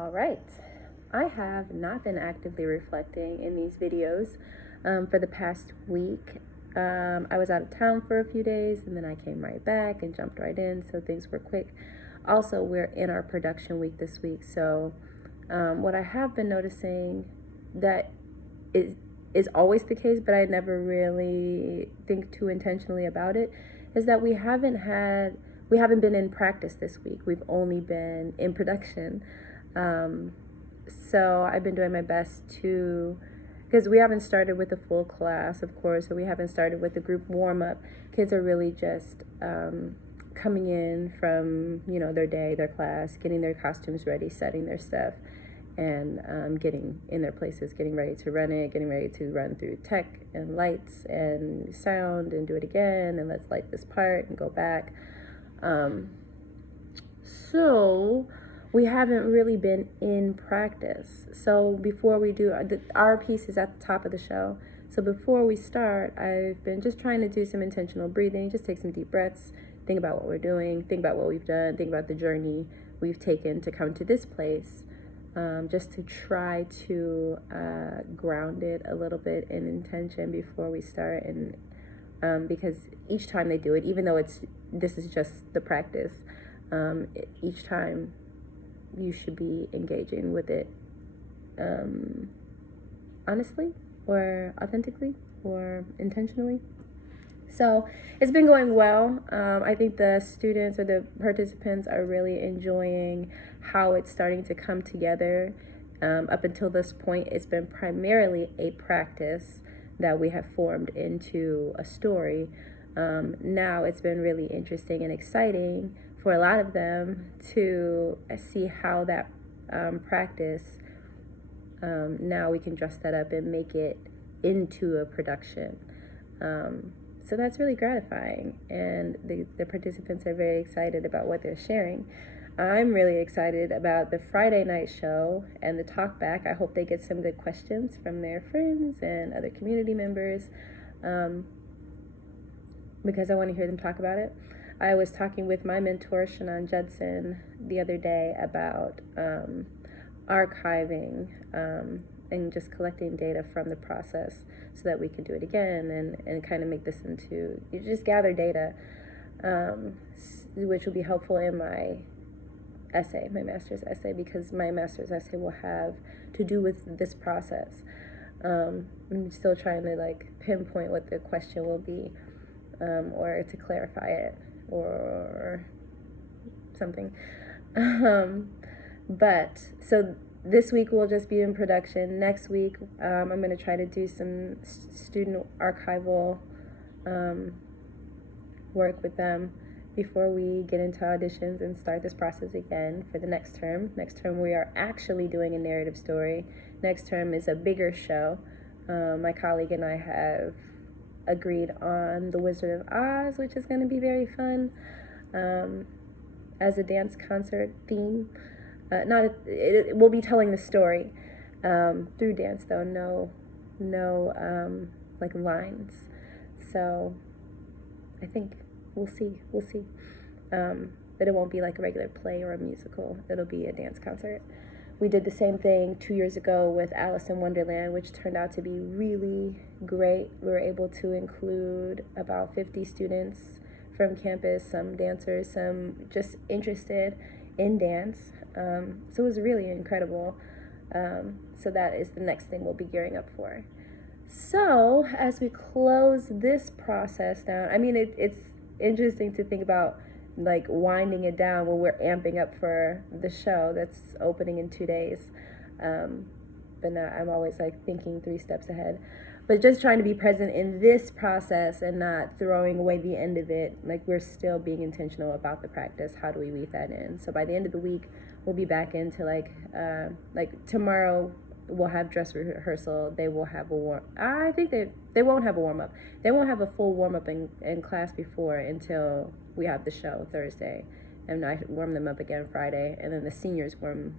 All right. I have not been actively reflecting in these videos for the past week. I was out of town for a few days and then I came right back and jumped right in, so things were quick. Also, we're in our production week this week, so what I have been noticing that is always the case, but I never really think too intentionally about it, is that we haven't been in practice this week. We've only been in production. So I've been doing my best to, because we haven't started with a full class, of course, so we haven't started with the group warm up. Kids are really just coming in from their day, their class, getting their costumes ready, setting their stuff, and getting in their places, getting ready to run it, getting ready to run through tech and lights and sound and do it again, and let's light this part and go back. So we haven't really been in practice. So before we do, our piece is at the top of the show. So before we start, I've been just trying to do some intentional breathing, just take some deep breaths, think about what we're doing, think about what we've done, think about the journey we've taken to come to this place, just to try to ground it a little bit in intention before we start. And because each time they do it, even though this is just the practice, each time you should be engaging with it honestly or authentically or intentionally. So it's been going well. I think the students or the participants are really enjoying how it's starting to come together. Up until this point, it's been primarily a practice that we have formed into a story. Now it's been really interesting and exciting for a lot of them to see how that practice, now we can dress that up and make it into a production. So that's really gratifying, and the participants are very excited about what they're sharing. I'm really excited about the Friday night show and the talk back. I hope they get some good questions from their friends and other community members, because I want to hear them talk about it. I was talking with my mentor, Shannon Judson, the other day about archiving and just collecting data from the process so that we can do it again and kind of make this into, you just gather data, which will be helpful in my essay, my master's essay, because my master's essay will have to do with this process. I'm still trying to pinpoint what the question will be, or to clarify it or something. But so this week we'll just be in production. Next week I'm going to try to do some student archival work with them before we get into auditions and start this process again for the next term. Next term we are actually doing a narrative story. Next term is a bigger show. My colleague and I have agreed on The Wizard of Oz, which is going to be very fun, as a dance concert theme. It will be telling the story through dance, though no lines. So I think we'll see. But it won't be like a regular play or a musical. It'll be a dance concert. We did the same thing 2 years ago with Alice in Wonderland, which turned out to be really great. We were able to include about 50 students from campus, some dancers, some just interested in dance. So it was really incredible. So that is the next thing we'll be gearing up for. So as we close this process down, I mean, it's interesting to think about winding it down when we're amping up for the show that's opening in 2 days. But now I'm always thinking 3 steps ahead. But just trying to be present in this process and not throwing away the end of it. We're still being intentional about the practice. How do we weave that in? So by the end of the week, we'll be back into tomorrow we'll have dress rehearsal. They will have I think they won't have a warm-up. They won't have a full warm-up in class before until we have the show Thursday. And I warm them up again Friday. And then the seniors warm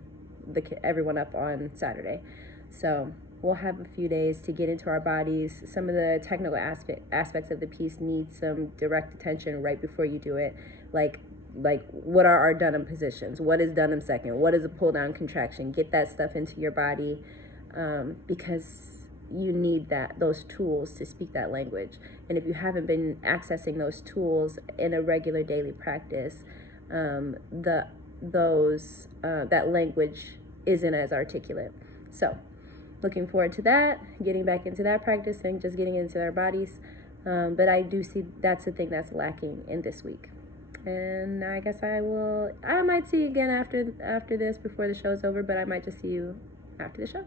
everyone up on Saturday. So we'll have a few days to get into our bodies. Some of the technical aspects of the piece need some direct attention right before you do it. like, what are our Dunham positions? What is Dunham second? What is a pull down contraction? Get that stuff into your body, because you need those tools to speak that language. And if you haven't been accessing those tools in a regular daily practice, that language isn't as articulate. So looking forward to that, getting back into that practice and just getting into our bodies. But I do see that's the thing that's lacking in this week. And I guess I might see you again after this, before the show's over, but I might just see you after the show.